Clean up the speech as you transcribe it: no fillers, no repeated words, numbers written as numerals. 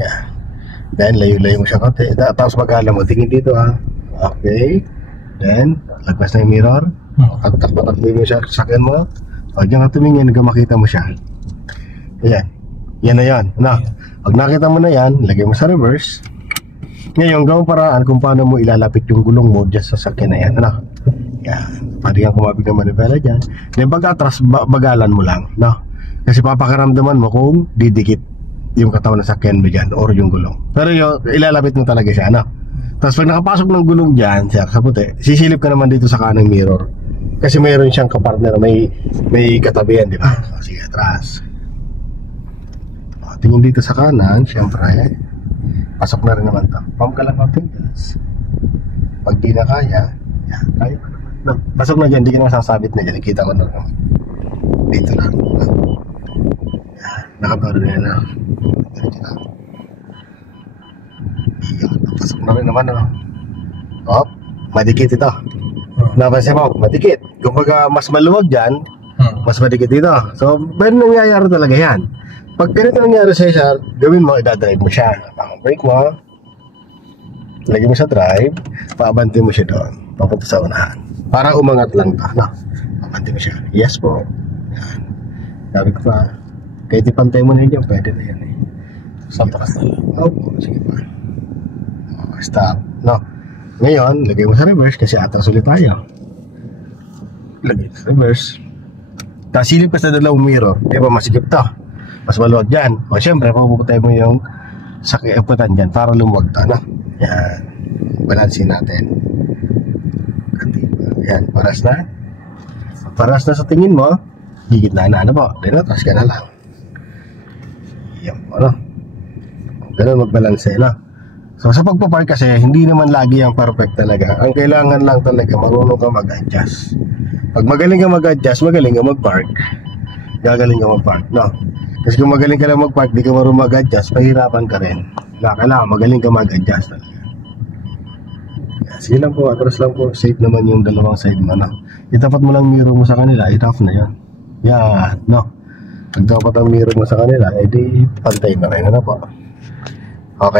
Yan. Then, layo-layo mo siya konti. Tapos mag-alam mo, tingin dito ha. Okay. Then, lagpas na yung mirror. Takbo-takbo mo siya, sakyan mo. Huwag yan na tumingin, hanggang makita mo siya. Ayan. Yan na yan. No. Pag nakita mo na yan, lagay mo sa reverse. Ngayon, gawang paraan kung paano mo ilalapit yung gulong mo dyan sa sakyan na yan. Ano? Yan. Pwede kang kumabig ng manibela dyan. Then, pag atras, bagalan mo lang. No? Kasi papakaramdaman mo kung didikit yung katawan ng sakyan mo dyan or yung gulong. Pero yung ilalapit mo talaga siya. No? Tapos pag nakapasok ng gulong dyan, sa puti, sisilip ka naman dito sa kanang mirror. Kasi mayroon siyang kapartner, may katabihan, di ba? O, sige, atras. O, tingin dito sa kanan, syempre, pasok na rin naman ito. Pump ka lang ng gas. Pag di na kaya, yan, kaya pa naman. No, pasok na dyan, di ka na masasabit na dyan. Kita ko na naman. Dito lang. Yan, nakabaro na yan na. Dito lang. Yan, pasok na rin naman, ano. Hop, madikit ito. Napansin mo, madikit. Kumbaga, mas maluwag dyan, mas madikit dito. So, pero nangyayari talaga yan. Pag ganito nangyayari sa'yo siya, gawin mo, idadrive mo siya. Brake mo, lagay mo sa drive, paabante mo siya doon, papunta sa unahan. Para umangat lang ka, no? Paabante mo siya. Yes po. Yan. Sabi ko pa, kahit ipantay mo na yun, pwede na yan eh. Sa takas na lang. Opo, sige pa. Stop. No. Ngayon, lagay mo sa reverse kasi atras ulit tayo. Lagay sa reverse. Tapos silip ka sa dalawang mirror. Di ba masikip to? Mas maluwag dyan. O syempre, puputay mo yung sakiputan dyan para lumuwag to, no? Yan. Balansin natin. Yan, paras na. Paras na sa tingin mo, gigit na ano po. Then, atras ka na lang. Yan po, no? Ganun magbalanse, no? So sa pagpapark kasi, hindi naman lagi ang perfect talaga. Ang kailangan lang talaga, marunong ka mag-adjust. Pag magaling ka mag-adjust, magaling ka mag-park. Gagaling ka mag-park, no? Kasi kung magaling ka lang mag-park, di ka marunong mag-adjust, pahirapan ka rin. Kailangan, magaling ka mag-adjust talaga. Sige lang po, atras lang po. Safe naman yung dalawang side mo, no? Itapat mo lang mirror mo sa kanila, itough na yan. Yan, no? Pag dapat ang mirror mo sa kanila, edi pantay na rin, ano po? Okay?